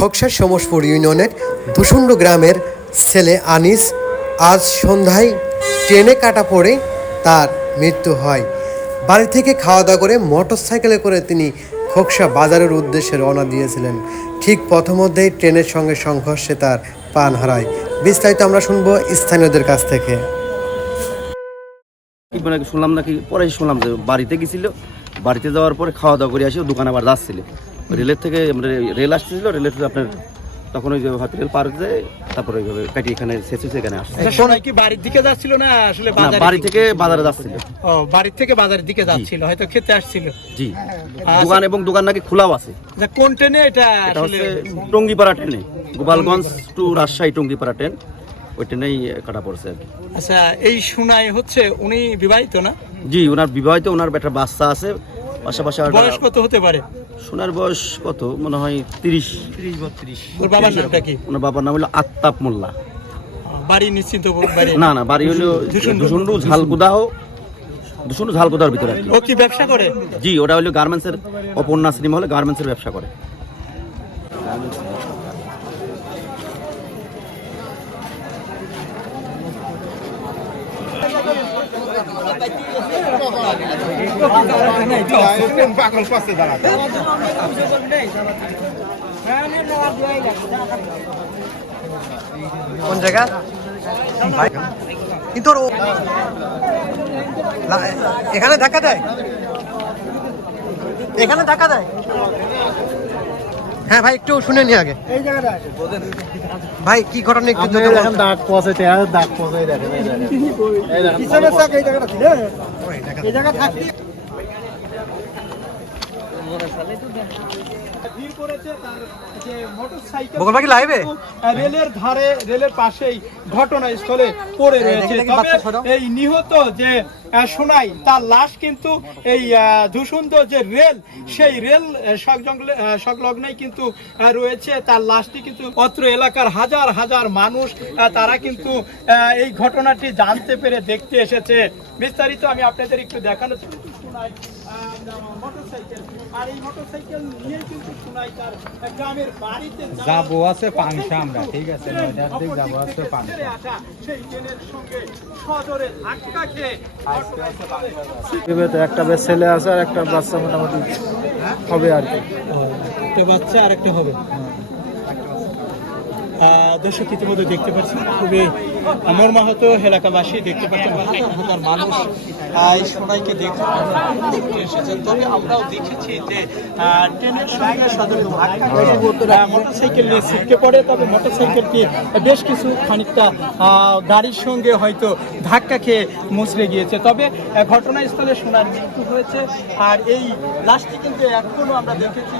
খোকসা সমসপুর ইউনিয়নের দুশুন্ড গ্রামের ছেলে আনিস আজ সন্ধ্যায় ট্রেনে কাটা পড়ে তার মৃত্যু হয়। বাড়ি থেকে খাওয়া দাওয়া করে মোটরসাইকেলে করে তিনি খোকসা বাজারের উদ্দেশ্যে রওনা দিয়েছিলেন। ঠিক পথমধ্যেই ট্রেনের সঙ্গে সংঘর্ষে তার প্রাণ হারায়। বিস্তারিত আমরা শুনব স্থানীয়দের কাছ থেকে। মানে শুনলাম নাকি, পরে শুনলাম যে বাড়িতে গেছিল, বাড়িতে যাওয়ার পরে খাওয়া দাওয়া করে আসি দোকানে আবার যাচ্ছিল। রেলের থেকে মানে রেল আসতেছিল রেলের থেকে আপনার তখন ওই যে রেল পার যায় তারপরে ওইভাবে কাটি এখানে শেষ হয়েছে এখানে আসছে। আচ্ছা, কি বাড়ির দিকে যাচ্ছিল না আসলে বাড়ি থেকে বাজারে যাচ্ছিল। ও বাড়ির থেকে বাজারের দিকে যাচ্ছিল হয়তো খেতে আসছিল। জি। দোকান এবং দোকান নাকি খোলাও আছে। আচ্ছা, কোন ট্রেনে এটা আসলে? টঙ্গিপাড়া ট্রেনে গোপালগঞ্জ টু রাজশাহী টঙ্গিপাড়া ট্রেন ওই ট্রেনেই কাটা পড়ছে আর আচ্ছা এই সোনাই হচ্ছে উনি বিবাহিত না? জি ওনার বিবাহিত ওনার একটা বাচ্চা আছে পাশাপাশি বয়স কত হতে পারে? সোনার বয়স কত? মনে হয় তিরিশ। ওর বাবার নামটা কি? ওনার বাবার নাম হলো আত্তাপ মোল্লা। বাড়ি নিশ্চিন্ত না না বাড়ি হলো। দুশুন্ডু ঝালকুদাহ। দুশুন্ডু ঝালকুদার ভিতরে ও কি ব্যবসা করে? জি ওটা হলো গার্মেন্টসের অপর্ণা সিনেমা হলে গার্মেন্টসের ব্যবসা করে। কোন জায়গা? কিন্তু এখানে দেখা দেয় এখানে ধাক্কা দেয় হ্যাঁ ভাই একটু শুনে নি আগে। ভাই কি ঘটনা একটু যদি। দাগ পচে দাগ পচে দেখেন এই দেখেন। দেখেন যে মোটরসাইকেল বকুল ভাই লাইভে রেলের ধারে রেলের পাশেই ঘটনাস্থলে পড়ে রয়েছে। দেখি বাচ্চা সরাও। তবে এই নিহত যে সোনাই তার লাশ কিন্তু এই ধূসুন্দ যে রেল সেই রেল সংলগ্নই কিন্তু রয়েছে। তার লাশটি কিন্তু অত্র এলাকার হাজার হাজার মানুষ তারা কিন্তু আহ, এই ঘটনাটি জানতে পেরে দেখতে এসেছে। বিস্তারিত আমি আপনাদের একটু দেখানো সোনাই মোটরসাইকেল আর এই মোটরসাইকেল নিয়ে কিন্তু সোনাই তার গ্রামের বাড়িতে যাব আছে পাংশা আমরা ঠিক আছে নয়টার দিক যাব আছে পাংশা সেই ট্রেনের সঙ্গে সজোরে ধাক্কা খেয়ে তো একটা বেশ ছেলে আছে আর একটা বাচ্চা মোটামুটি হবে আর কি। একটা বাচ্চা আর একটা হবে। আহ, দর্শক ইতিমধ্যে দেখতে পাচ্ছেন, খুবই আমার মাহাতো এলাকাবাসী দেখতে পাচ্ছেন হাজার মানুষ এই সোনাইকে দেখতে এসেছেন। তবে আমরাও দেখেছি যে ট্রেনের সঙ্গে সদর মোটরসাইকেল নিয়ে ছিটকে পড়ে, তবে মোটরসাইকেলটি বেশ কিছু খানিকটা গাড়ির সঙ্গে হয়তো ধাক্কা খেয়ে মুচড়ে গিয়েছে। তবে ঘটনাস্থলে সোনার মৃত্যু হয়েছে, আর এই লাশটি কিন্তু এখনও আমরা দেখেছি।